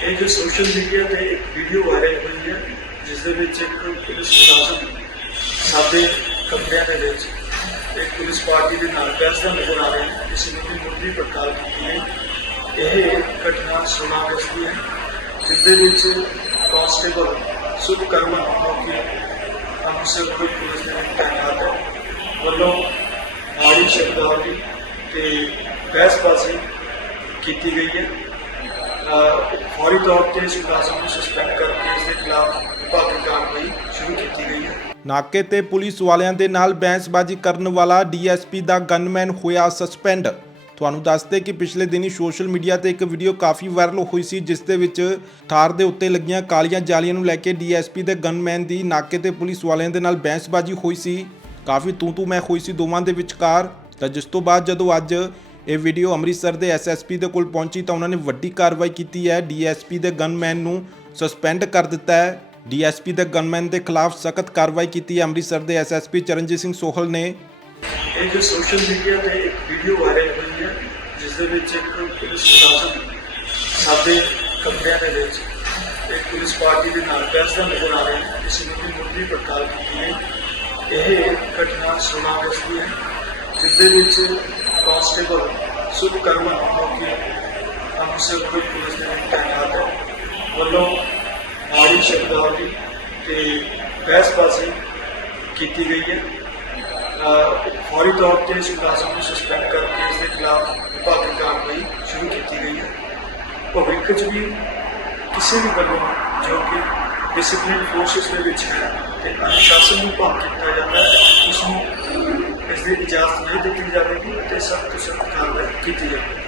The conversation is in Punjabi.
ਇਹ ਜੋ ਸੋਸ਼ਲ ਮੀਡੀਆ ਤੇ ਇੱਕ ਵੀਡੀਓ ਵਾਇਰਲ ਹੋਈ ਹੈ ਜਿਸ ਦੇ ਵਿੱਚ ਇੱਕ ਪੁਲਿਸ ਮੁਲਾਜ਼ਮ ਸਾਡੇ ਕਮਰਿਆਂ ਦੇ ਵਿੱਚ ਇੱਕ ਪੁਲਿਸ ਪਾਰਟੀ ਦੇ ਨਾਲ ਬੈਸਦਾ ਨਜ਼ਰ ਆ ਰਿਹਾ ਹੈ ਇਸ ਨੂੰ ਵੀ ਮੁੱਢਲੀ ਪੜਤਾਲ ਕੀਤੀ ਗਈ ਇਹ ਘਟਨਾ 16 ਅਗਸਤ ਦੀ ਹੈ ਜਿਸ ਦੇ ਵਿੱਚ ਕਾਂਸਟੇਬਲ ਸੁਭ ਕਰਮਨ ਜੋ ਕਿ ਅੰਮ੍ਰਿਤਸਰ ਦੀ ਪੁਲਿਸ ਦੇ ਵਿੱਚ ਤਾਇਨਾਤ ਹੈ ਵੱਲੋਂ ਮਾੜੀ ਸ਼ਬਦਾਵਲੀ ਤੇ ਬਹਿਸਬਾਜ਼ੀ ਕੀਤੀ ਗਈ ਹੈ ਅਹ ਫੌਰੀ ਤੌਰ ਤੇ ਇਸ ਮੁਲਾਜ਼ਮ ਨੂੰ ਸਸਪੈਂਡ ਕਰਕੇ ਇਸ ਦੇ ਖਿਲਾਫ ਵਿਭਾਗੀ ਕਾਰਵਾਈ ਸ਼ੁਰੂ ਕੀਤੀ ਗਈ ਹੈ। ਨਾਕੇ ਤੇ ਪੁਲਿਸ ਵਾਲਿਆਂ ਦੇ ਨਾਲ ਬੈਂਸਬਾਜ਼ੀ ਕਰਨ ਵਾਲਾ ਡੀਐਸਪੀ ਦਾ ਗਨਮੈਨ ਹੋਇਆ ਸਸਪੈਂਡ। ਤੁਹਾਨੂੰ ਦੱਸਦੇ ਕਿ ਪਿਛਲੇ ਦਿਨੀ ਸੋਸ਼ਲ ਮੀਡੀਆ ਤੇ ਇੱਕ ਵੀਡੀਓ ਕਾਫੀ ਵਾਇਰਲ ਹੋਈ ਸੀ, ਜਿਸ ਦੇ ਵਿੱਚ ਥਾਰ ਦੇ ਉੱਤੇ ਲੱਗੀਆਂ ਕਾਲੀਆਂ ਜਾਲੀਆਂ ਨੂੰ ਲੈ ਕੇ ਡੀਐਸਪੀ ਦੇ ਗਨਮੈਨ ਦੀ ਨਾਕੇ ਤੇ ਪੁਲਿਸ ਵਾਲਿਆਂ ਦੇ ਨਾਲ ਬੈਂਸਬਾਜ਼ੀ ਹੋਈ ਸੀ। ਕਾਫੀ ਤੂੰ ਤੂੰ ਮੈਂ ਹੋਈ ਸੀ ਦੋਵਾਂ ਦੇ ਵਿਚਕਾਰ। ਤਾਂ ਜਿਸ ਤੋਂ ਬਾਅਦ ਜਦੋਂ ਅੱਜ ਇਹ ਵੀਡੀਓ ਅੰਮ੍ਰਿਤਸਰ ਦੇ ਐਸਐਸਪੀ ਦੇ ਕੋਲ ਪਹੁੰਚੀ ਤਾਂ ਉਹਨਾਂ ਨੇ ਵੱਡੀ ਕਾਰਵਾਈ ਕੀਤੀ ਹੈ। ਡੀਐਸਪੀ ਦੇ ਗਨਮੈਨ ਨੂੰ ਸਸਪੈਂਡ ਕਰ ਦਿੱਤਾ ਹੈ। ਡੀਐਸਪੀ ਦੇ ਗਨਮੈਨ ਦੇ ਖਿਲਾਫ ਸਖਤ ਕਾਰਵਾਈ ਕੀਤੀ ਹੈ। ਅੰਮ੍ਰਿਤਸਰ ਦੇ ਐਸਐਸਪੀ ਚਰਨਜੀਤ ਸਿੰਘ ਸੋਹਲ ਨੇ ਇਹ ਸੋਸ਼ਲ ਮੀਡੀਆ ਤੇ ਇੱਕ ਵੀਡੀਓ ਵਾਇਰਲ ਹੋਈ ਹੈ, ਜਿਸ ਦੇ ਵਿੱਚ ਇੱਕ ਪੁਲਿਸ ਮੁਲਾਜ਼ਮ ਸਾਡੇ ਕਮਰਿਆਂ ਦੇ ਵਿੱਚ ਇੱਕ ਪੁਲਿਸ ਪਾਰਟੀ ਦੇ ਨਾਲ ਬੈਸਦਾ ਨਜ਼ਰ ਆ ਰਿਹਾ ਹੈ। ਇਸ ਨੂੰ ਵੀ ਮੁੱਢਲੀ ਪੜਤਾਲ ਕੀਤੀ ਗਈ। ਇਹ ਘਟਨਾ 16 ਅਗਸਤ ਹੈ, ਜਿਸ ਦੇ ਵਿੱਚ ਕਾਂਸਟੇਬਲ ਸੁਭ ਕਰਮਨ ਜੋ ਅੰਮ੍ਰਿਤਸਰ ਦੀ ਪੁਲਿਸ ਦੇ ਤਾਇਨਾਤ ਹੈ ਵੱਲੋਂ ਮਾੜੀ ਸ਼ਬਦਾਵਲੀ ਤੇ ਬਹਿਸਬਾਜ਼ੀ ਕੀਤੀ ਗਈ ਹੈ ਫੌਰੀ ਤੌਰ ਤੇ ਇਸ ਮੁਲਾਜ਼ਮ ਨੂੰ ਸਸਪੈਂਡ ਕਰਕੇ ਇਸ ਦੇ ਖਿਲਾਫ ਵਿਭਾਗੀ ਕਾਰਵਾਈ ਸ਼ੁਰੂ ਕੀਤੀ ਗਈ ਹੈ ਭਵਿੱਖ 'ਚ ਵੀ ਕਿਸੇ ਵੀ ਵੱਲੋਂ ਜੋ ਕਿ ਡਿਸਪਲਿਨ ਫੋਰਸਿਸ ਦੇ ਵਿੱਚ ਹੈ ਤੇ ਅਨੁਸ਼ਾਸਨ ਨੂੰ ਭੰਗ ਕੀਤਾ ਜਾਂਦਾ ਹੈ ਉਸ ਨੂੰ ਇਸ ਦੀ ਇਜਾਜ਼ਤ ਨਹੀਂ ਦਿੱਤੀ ਜਾਂਦੀ ਤੇ ਸਖਤ ਤੋਂ